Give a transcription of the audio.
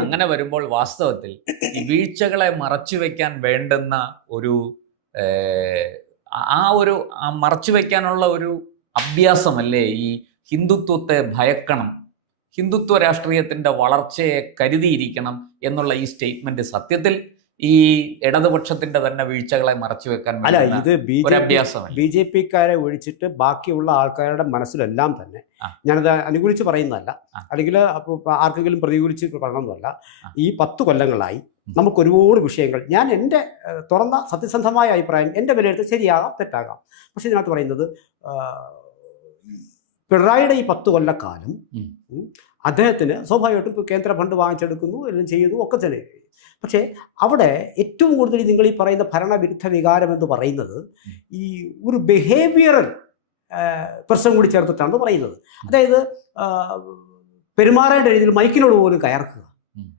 അങ്ങനെ വരുമ്പോൾ വാസ്തവത്തിൽ ഈ വീഴ്ചകളെ മറച്ചുവെക്കാൻ വേണ്ടുന്ന ഒരു മറച്ചുവെക്കാനുള്ള ഒരു അഭ്യാസമല്ലേ ഈ ഹിന്ദുത്വത്തെ ഭയക്കണം, ഹിന്ദുത്വ രാഷ്ട്രീയത്തിന്റെ വളർച്ചയെ കരുതിയിരിക്കണം എന്നുള്ള ഈ സ്റ്റേറ്റ്മെന്റ് സത്യത്തിൽ ഈ ഇടതുപക്ഷത്തിന്റെ തന്നെ വീഴ്ചകളെ മറച്ചുവെക്കാൻ അല്ല, ഇത് ബി ജെ പിക്കാരെ ഒഴിച്ചിട്ട് ബാക്കിയുള്ള ആൾക്കാരുടെ മനസ്സിലെല്ലാം തന്നെ, ഞാനത് അനുകൂലിച്ച് പറയുന്നതല്ല, അല്ലെങ്കിൽ ആർക്കെങ്കിലും പ്രതികൂലിച്ച് പറയണമെന്നല്ല, ഈ 10 കൊല്ലങ്ങളായി നമുക്ക് ഒരുപാട് വിഷയങ്ങൾ, ഞാൻ എൻ്റെ തുറന്ന സത്യസന്ധമായ അഭിപ്രായം, എൻ്റെ വിലയിരുത്തൽ ശരിയാകാം തെറ്റാകാം, പക്ഷെ ഇതിനകത്ത് പറയുന്നത് പിണറായിയുടെ ഈ 10 കൊല്ലക്കാലം അദ്ദേഹത്തിന് സ്വാഭാവികമായിട്ടും കേന്ദ്ര ഫണ്ട് വാങ്ങിച്ചെടുക്കുന്നു, എല്ലാം ചെയ്യുന്നു, ഒക്കെ തന്നെ. പക്ഷേ അവിടെ ഏറ്റവും കൂടുതൽ നിങ്ങൾ ഈ പറയുന്ന ഭരണവിരുദ്ധ വികാരം എന്ന് പറയുന്നത് ഈ ഒരു ബിഹേവിയറൽ പ്രശ്നം കൂടി ചേർത്തിട്ടാണ് പറയുന്നത്. അതായത് പെരുമാറേണ്ട രീതിയിൽ മൈക്കിനോട് പോലും കയർക്കുക,